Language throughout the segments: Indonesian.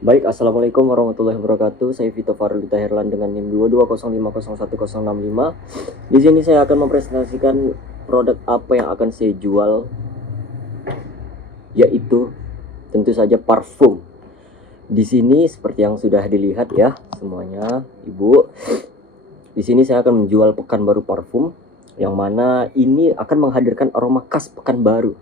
Baik, Assalamualaikum warahmatullahi wabarakatuh. Saya Vito Farulita Herlan dengan NIM 2205011065. Di sini saya akan mempresentasikan produk apa yang akan saya jual, yaitu tentu saja parfum. Di sini seperti yang sudah dilihat ya semuanya, Ibu. Di sini saya akan menjual Pekanbaru parfum, yang mana ini akan menghadirkan aroma khas Pekanbaru,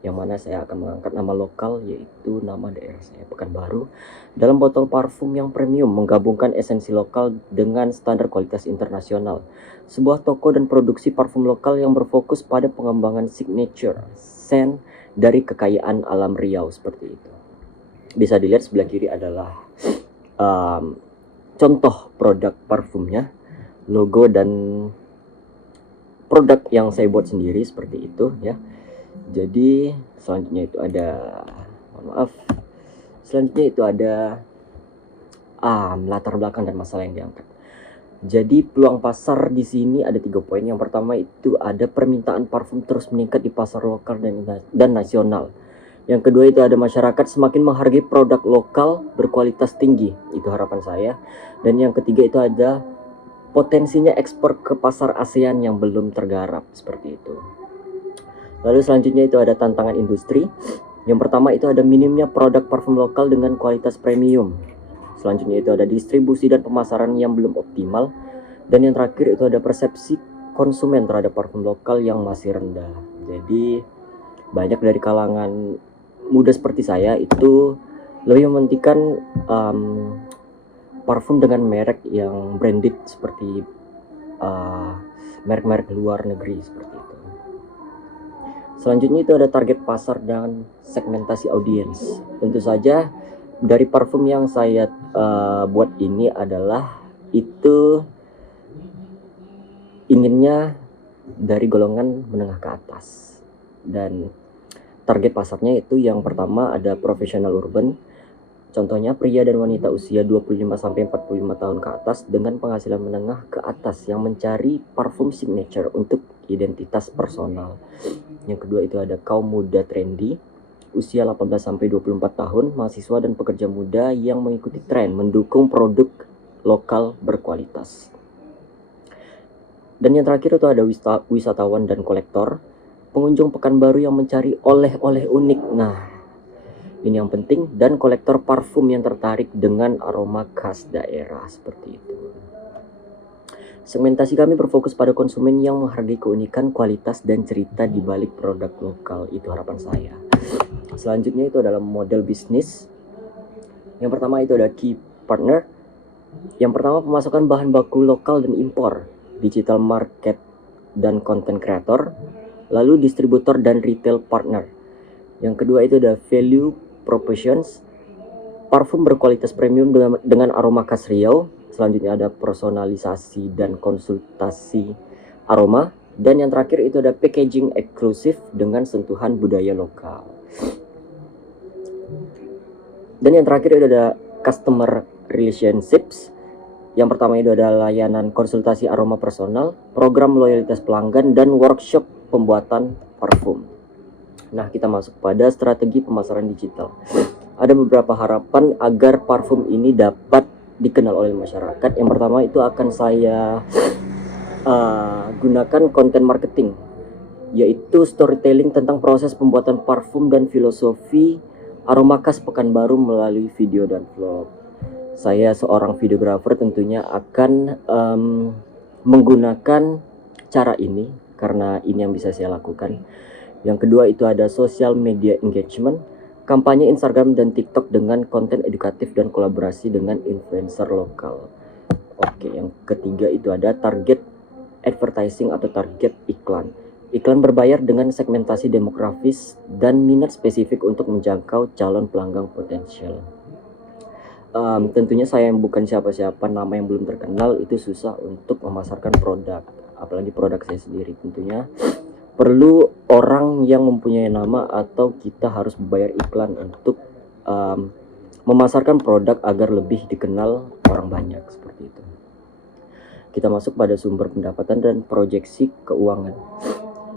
yang mana saya akan mengangkat nama lokal yaitu nama daerah saya Pekanbaru dalam botol parfum yang premium, menggabungkan esensi lokal dengan standar kualitas internasional. Sebuah toko dan produksi parfum lokal yang berfokus pada pengembangan signature scent dari kekayaan alam Riau seperti itu. Bisa dilihat sebelah kiri adalah contoh produk parfumnya, logo dan produk yang saya buat sendiri seperti itu ya. Jadi selanjutnya itu ada, selanjutnya itu ada latar belakang dan masalah yang diangkat. Jadi peluang pasar di sini ada 3 poin. Yang pertama itu ada permintaan parfum terus meningkat di pasar lokal dan nasional. Yang kedua itu ada masyarakat semakin menghargai produk lokal berkualitas tinggi. Itu harapan saya. Dan yang ketiga itu ada potensinya ekspor ke pasar ASEAN yang belum tergarap seperti itu. Lalu selanjutnya itu ada tantangan industri. Yang pertama itu ada minimnya produk parfum lokal dengan kualitas premium. Selanjutnya itu ada distribusi dan pemasaran yang belum optimal. Dan yang terakhir itu ada persepsi konsumen terhadap parfum lokal yang masih rendah. Jadi banyak dari kalangan muda seperti saya itu lebih mementingkan parfum dengan merek yang branded seperti merek-merek luar negeri seperti itu. Selanjutnya itu ada target pasar dan segmentasi audiens. Tentu saja dari parfum yang saya buat ini adalah itu inginnya dari golongan menengah ke atas. Dan target pasarnya itu yang pertama ada profesional urban. Contohnya pria dan wanita usia 25-45 tahun ke atas dengan penghasilan menengah ke atas yang mencari parfum signature untuk identitas personal. Yang kedua itu ada kaum muda trendy, usia 18-24 tahun, mahasiswa dan pekerja muda yang mengikuti tren mendukung produk lokal berkualitas. Dan yang terakhir itu ada wisatawan dan kolektor, pengunjung Pekanbaru yang mencari oleh-oleh unik. Nah, ini yang penting, dan kolektor parfum yang tertarik dengan aroma khas daerah seperti itu. Segmentasi kami berfokus pada konsumen yang menghargai keunikan, kualitas, dan cerita di balik produk lokal. Itu harapan saya. Selanjutnya itu adalah model bisnis. Yang pertama itu ada key partner. Yang pertama pemasukan bahan baku lokal dan impor, digital market dan content creator, lalu distributor dan retail partner. Yang kedua itu ada value propositions, parfum berkualitas premium dengan aroma khas Riau. Selanjutnya ada personalisasi dan konsultasi aroma. Dan yang terakhir itu ada packaging eksklusif dengan sentuhan budaya lokal. Dan yang terakhir itu ada customer relationships. Yang pertama itu ada layanan konsultasi aroma personal, program loyalitas pelanggan, dan workshop pembuatan parfum. Nah, kita masuk pada strategi pemasaran digital. Ada beberapa harapan agar parfum ini dapat dikenal oleh masyarakat. Yang pertama itu akan saya gunakan konten marketing, yaitu storytelling tentang proses pembuatan parfum dan filosofi aroma khas Pekanbaru melalui video dan vlog. Saya seorang videografer tentunya akan menggunakan cara ini karena ini yang bisa saya lakukan. Yang kedua itu ada social media engagement, kampanye Instagram dan TikTok dengan konten edukatif dan kolaborasi dengan influencer lokal. Oke, yang ketiga itu ada target advertising atau target iklan. Iklan berbayar dengan segmentasi demografis dan minat spesifik untuk menjangkau calon pelanggan potensial. Tentunya saya yang bukan siapa-siapa, nama yang belum terkenal itu susah untuk memasarkan produk, apalagi produk saya sendiri. Tentunya perlu orang yang mempunyai nama atau kita harus membayar iklan untuk memasarkan produk agar lebih dikenal orang banyak seperti itu. Kita masuk pada sumber pendapatan dan proyeksi keuangan.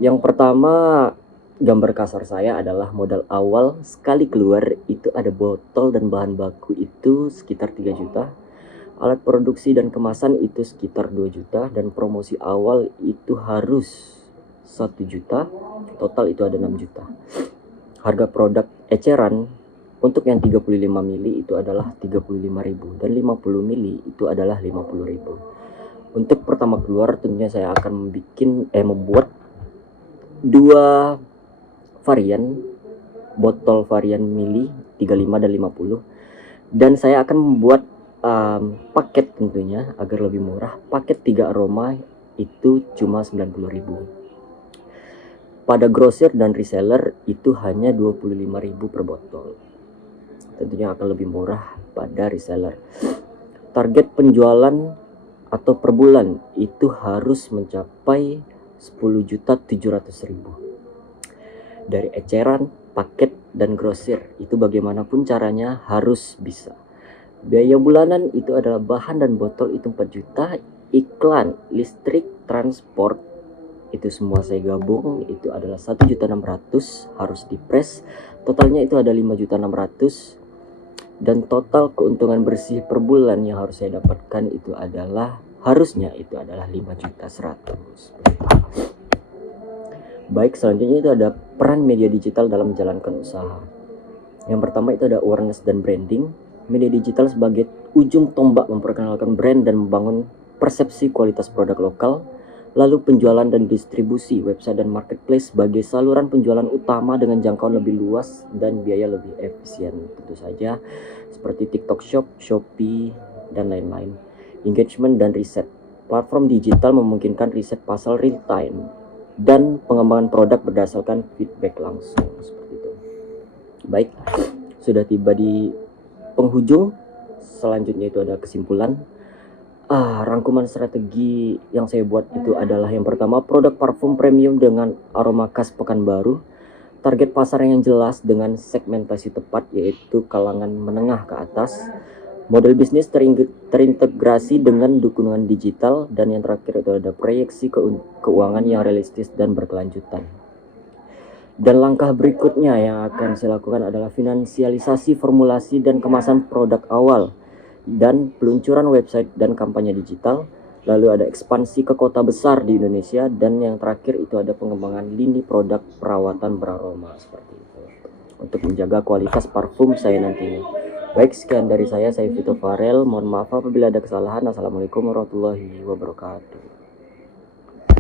Yang pertama, gambar kasar saya adalah modal awal sekali keluar itu ada botol dan bahan baku itu sekitar 3 juta. Alat produksi dan kemasan itu sekitar 2 juta dan promosi awal itu harus 1 juta. Total itu ada 6 juta. Harga produk eceran untuk yang 35 mili itu adalah 35.000 dan 50 mili itu adalah 50.000. Untuk pertama keluar tentunya saya akan membuat dua varian botol varian mili 35 dan 50, dan saya akan membuat paket tentunya agar lebih murah. Paket 3 aroma itu cuma 90.000. Pada grosir dan reseller itu hanya 25.000 per botol. Tentunya akan lebih murah pada reseller. Target penjualan atau per bulan itu harus mencapai 10.700.000. Dari eceran, paket, dan grosir itu bagaimanapun caranya harus bisa. Biaya bulanan itu adalah bahan dan botol itu 4 juta, iklan, listrik, transport itu semua saya gabung itu adalah 1.600.000 harus dipres. Totalnya itu ada 5.600.000 dan total keuntungan bersih per bulan yang harus saya dapatkan itu adalah harusnya itu adalah 5.100.000. Baik, selanjutnya itu ada peran media digital dalam menjalankan usaha. Yang pertama itu ada awareness dan branding. Media digital sebagai ujung tombak memperkenalkan brand dan membangun persepsi kualitas produk lokal. Lalu penjualan dan distribusi, website dan marketplace sebagai saluran penjualan utama dengan jangkauan lebih luas dan biaya lebih efisien. Tentu saja seperti TikTok Shop, Shopee, dan lain-lain. Engagement dan riset. Platform digital memungkinkan riset pasar real time dan pengembangan produk berdasarkan feedback langsung seperti itu. Baik, sudah tiba di penghujung. Selanjutnya itu ada kesimpulan. Rangkuman strategi yang saya buat itu adalah yang pertama, produk parfum premium dengan aroma khas Pekanbaru. Target pasar yang jelas dengan segmentasi tepat yaitu kalangan menengah ke atas. Model bisnis terintegrasi dengan dukungan digital, dan yang terakhir itu ada proyeksi keuangan yang realistis dan berkelanjutan. Dan langkah berikutnya yang akan saya lakukan adalah finansialisasi formulasi dan kemasan produk awal dan peluncuran website dan kampanye digital. Lalu ada ekspansi ke kota besar di Indonesia, dan yang terakhir itu ada pengembangan lini produk perawatan beraroma seperti itu untuk menjaga kualitas parfum saya nantinya. Baik, sekian dari saya Vito Farel. Mohon maaf apabila ada kesalahan. Assalamualaikum warahmatullahi wabarakatuh.